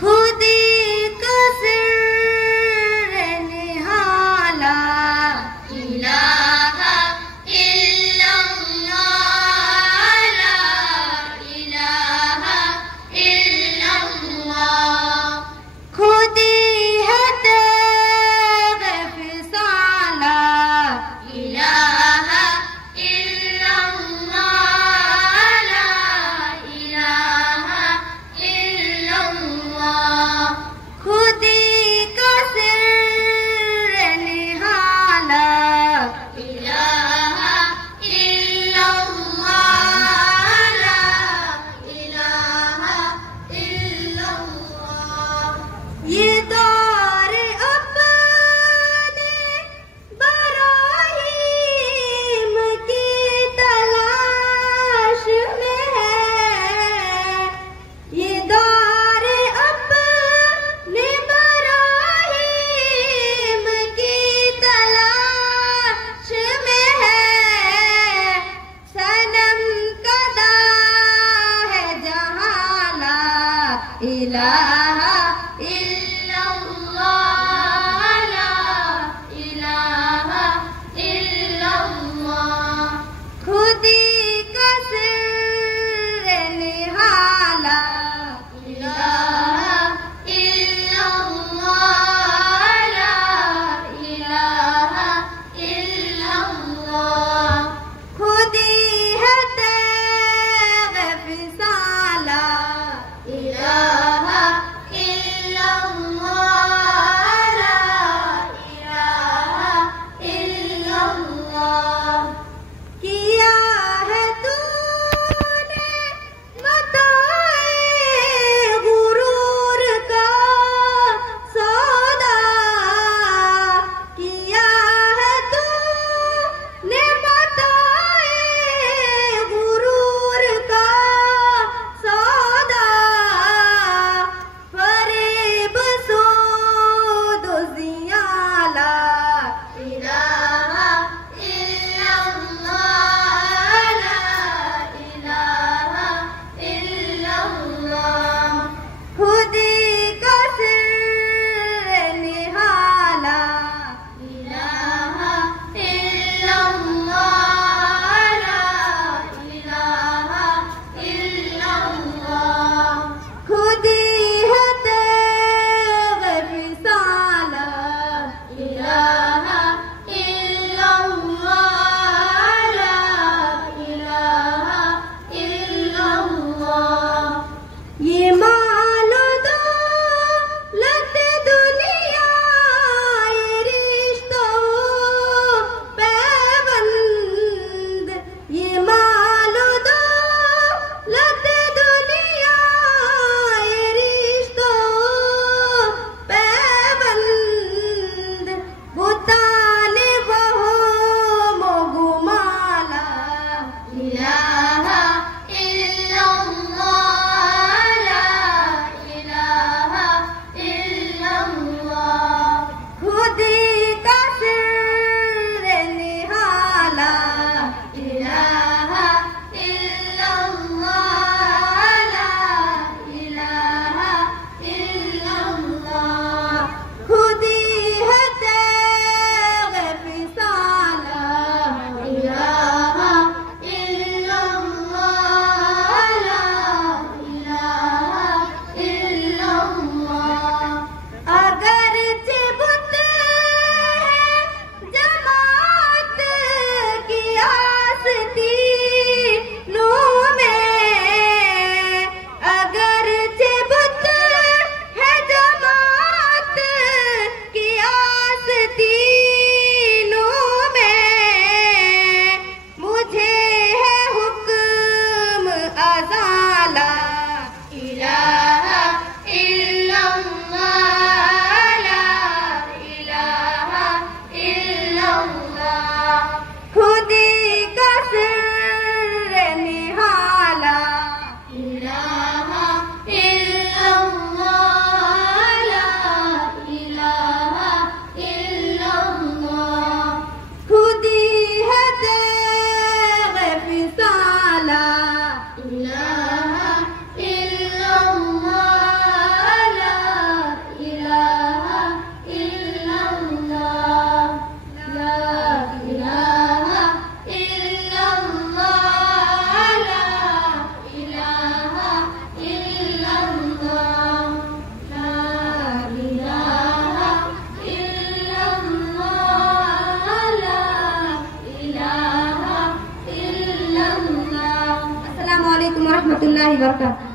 खुदी का सिर निहाला इलाहा इल्लल्लाह ला इलाहा इल्लल्लाह खुदी है तेरे फिसाला इलाहा इल्लल्लाह ला इलाहा खुदी का सिर निहाला इलाहा इल्लल्लाह ला इलाहा इल्लल्लाह ये दौर अपने बराहीम की तलाश में है ये दौर अपने बराहीम की तलाश में है सनम कदा है जहाला इलाहा इल्लल्लाह ला इलाहा इल्लल्लाह खुदी का सिर निहाला इलाहा इल्लल्लाह ला इलाहा इल्लल्लाह खुदी है तेरे फिसाला इलाहा अस्सलामु अलैकुम व रहमतुल्लाहि व बरकातहू।